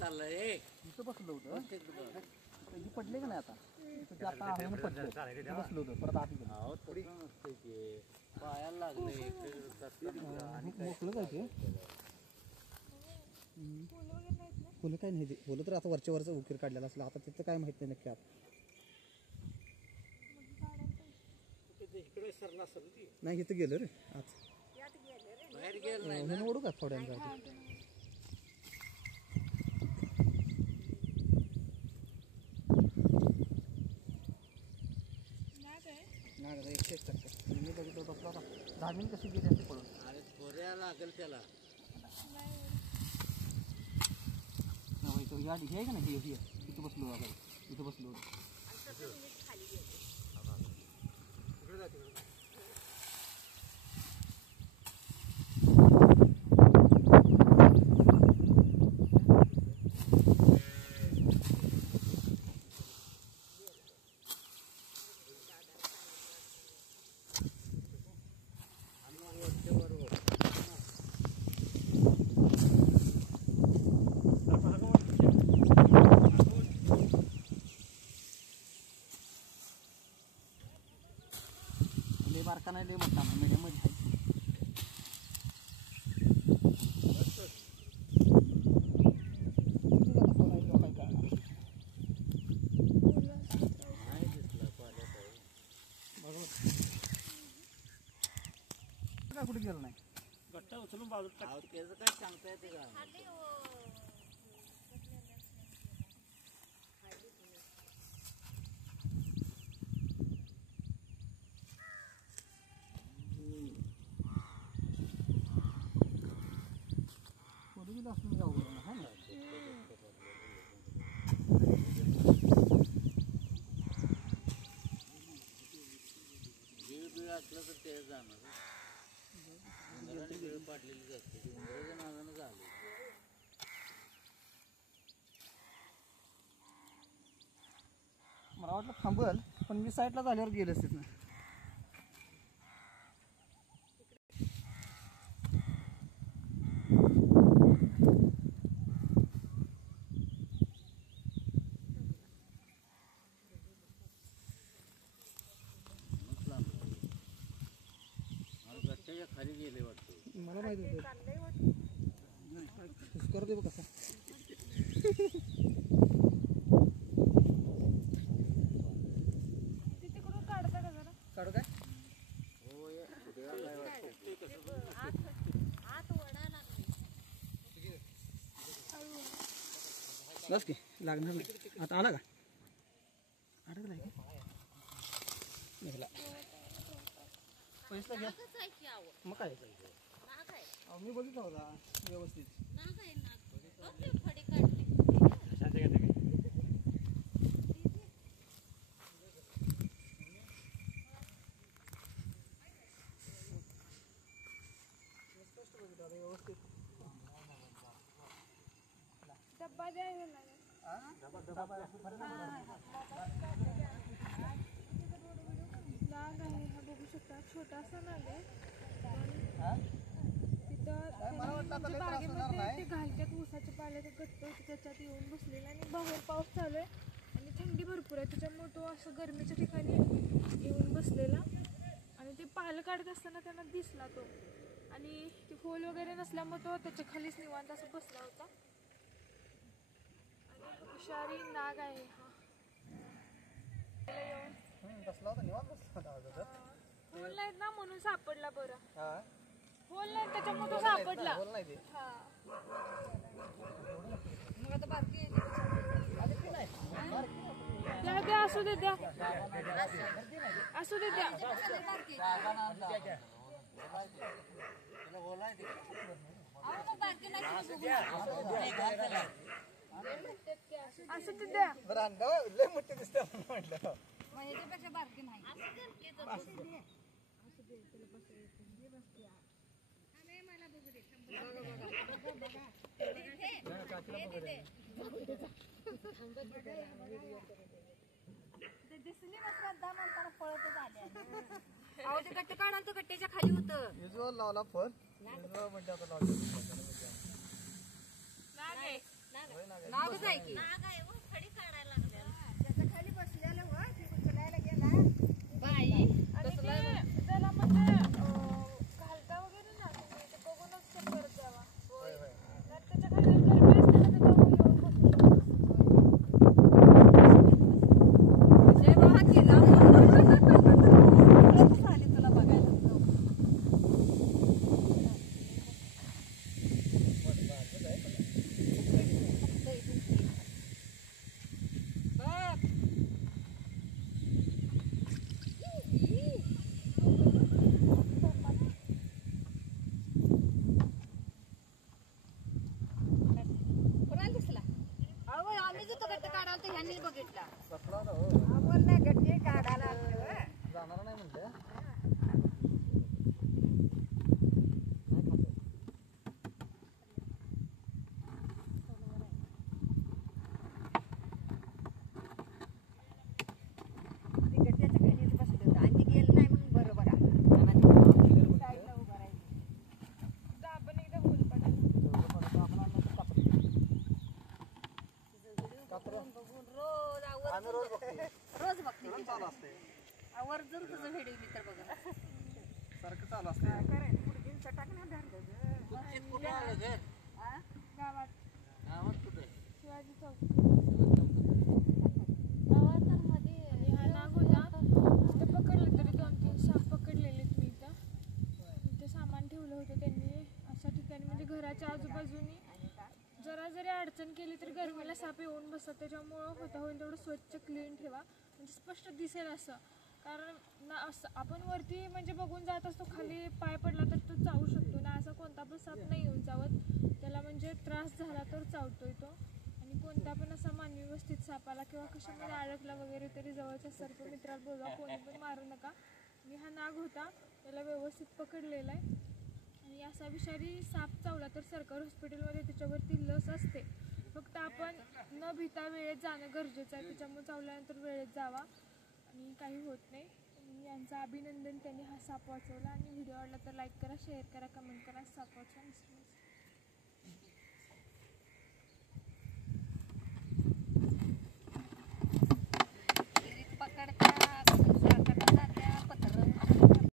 चाललंय इथं बसलो होतं पडले का नाही आता बसलो होतं परत आधी पायाला लागले मोकळं काय ते फुलं काय नाही फुलं तर आता वरच्या वरचं उकीर काढलेलं असलं आता तिथं काय माहित नाही नक्की आता नाही इथं गेलं रे बाहेर गेलं ओढू का थोड्यांदा मी बघितलं बसला धामीन कशी गेली असते पडून अरे थोड्या लागेल त्याला गाडी हे आहे का नाही इथं बसलो इथं बसलो बारका नाही मोठा मीडियम मध्ये आहे कुठे गेलं नाही गट्टा उचलून बाजूला त्याचं काय सांगता येते का असलं तर ते जाणार वेळ पाडलेली जाते उंदराच्या नादानं झालं मला वाटलं थांबल पण मी साईडला झाल्यावर गेले असते ना खाली गेले वाटतं मला माहिती होतं दे कसा काढू काय बस की लागणार नाही आता आला का अडकला निघाला पैसा घ्या मग काय मी बघितलं होता व्यवस्थित व्यवस्थित डब्बा द्यायला नाग आहे हा बघू शकता छोटासा नाग आहे तिथं बागेमध्ये ते घालत्यात ऊसाच्या पाल्याचा गट्ट त्याच्यात येऊन बसलेला आणि बाहेर पाऊस चालू आहे आणि थंडी भरपूर आहे त्याच्यामुळे तो असं गरमीच्या ठिकाणी येऊन बसलेला आणि ते पालं काढत असताना त्यांना दिसला तो आणि ते खोल वगैरे नसल्यामुळे तो त्याच्या खालीच निवांत असं बसला होता आणि हुशारी नाग आहे हा बसला होता निवांत बसला होता खोल नाहीत ना म्हणून सापडला बरं खोल नाही त्याच्यामुळे तो सापडला मग आता बारकी द्या द्या असू दे द्या असू दे द्या असं ते द्या लय मोठे दिसते म्हटलं ह्याच्यापेक्षा बारकी नाही दिसली नसता म्हणताना पळतच आले अहो ते गट्टे काढा तो गट्ट्याच्या खाली होतं लावला फोन म्हणजे आता नागच आहे की त्याच्या खाली बसलेलं हो ती उचलायला गेला बाई आणि ते त्याला म्हणजे घालता वगैरे ना तुम्ही ते बघूनच चेक करत जावा तर त्याच्या खाली गरमी असते ना त्याच्यावर येऊन बसू शकतो. जय बाबा केला झाली तुला बघायला कोणाला दिसला अहो आम्ही जो तो गट्ट काढाल तर ह्यांनी बघितला आपण ना गट्टे काढायला आलो जाणार नाही म्हणलं ते गट्ट्याच्या खालीच बसले होते आणि ते गेलं नाही म्हणून बरं बघा साईडला उभं राहिलं आपण एकदा बोल पडायला बघून रोज रोज बघते चालू असते आवर्जून तुझं व्हिडिओ मी तर बघा सारखं चालू असते काय पुढे चटाक नाही धरलं ग गावात कुठे शिवाजी चौक आणि हा नाग होता ते पकडले तरी 2-3 साप पकडलेले मी इथं ते सामान ठेवलं होतं त्यांनी अशा ठिकाणी म्हणजे घराच्या आजूबाजूनी जरा जरी अडचण केली तर गरमीला साप येऊन बसतात त्याच्यामुळं होता होईल तेवढं स्वच्छ क्लीन ठेवा म्हणजे स्पष्ट दिसेल असं कारण ना असं आपण वरती म्हणजे बघून जात असतो खाली पाय पडला तर तो चावू शकतो ना असा कोणता पण साप नाही येऊन चावत त्याला म्हणजे त्रास झाला तर चावतोय तो आणि कोणता पण असा मानवी वस्तीत सापाला किंवा कशामध्ये अडकला वगैरे तरी जवळच्या सर्प मित्राला बोलवा कोणी पण मारू नका आणि हा नाग होता त्याला व्यवस्थित पकडलेला आहे आणि असा विषारी साप चावला तर सरकारी हॉस्पिटलमध्ये त्याच्यावरती लस असते फक्त आपण न भीता वेळेत जाणं गरजेचं आहे त्याच्यामुळे चावल्यानंतर वेळेत जावा आणि काही होत नाही आणि यांचं अभिनंदन त्यांनी हा साप वाचवला आणि व्हिडिओ आवडला तर लाईक करा शेअर करा कमेंट करा साप वाचवा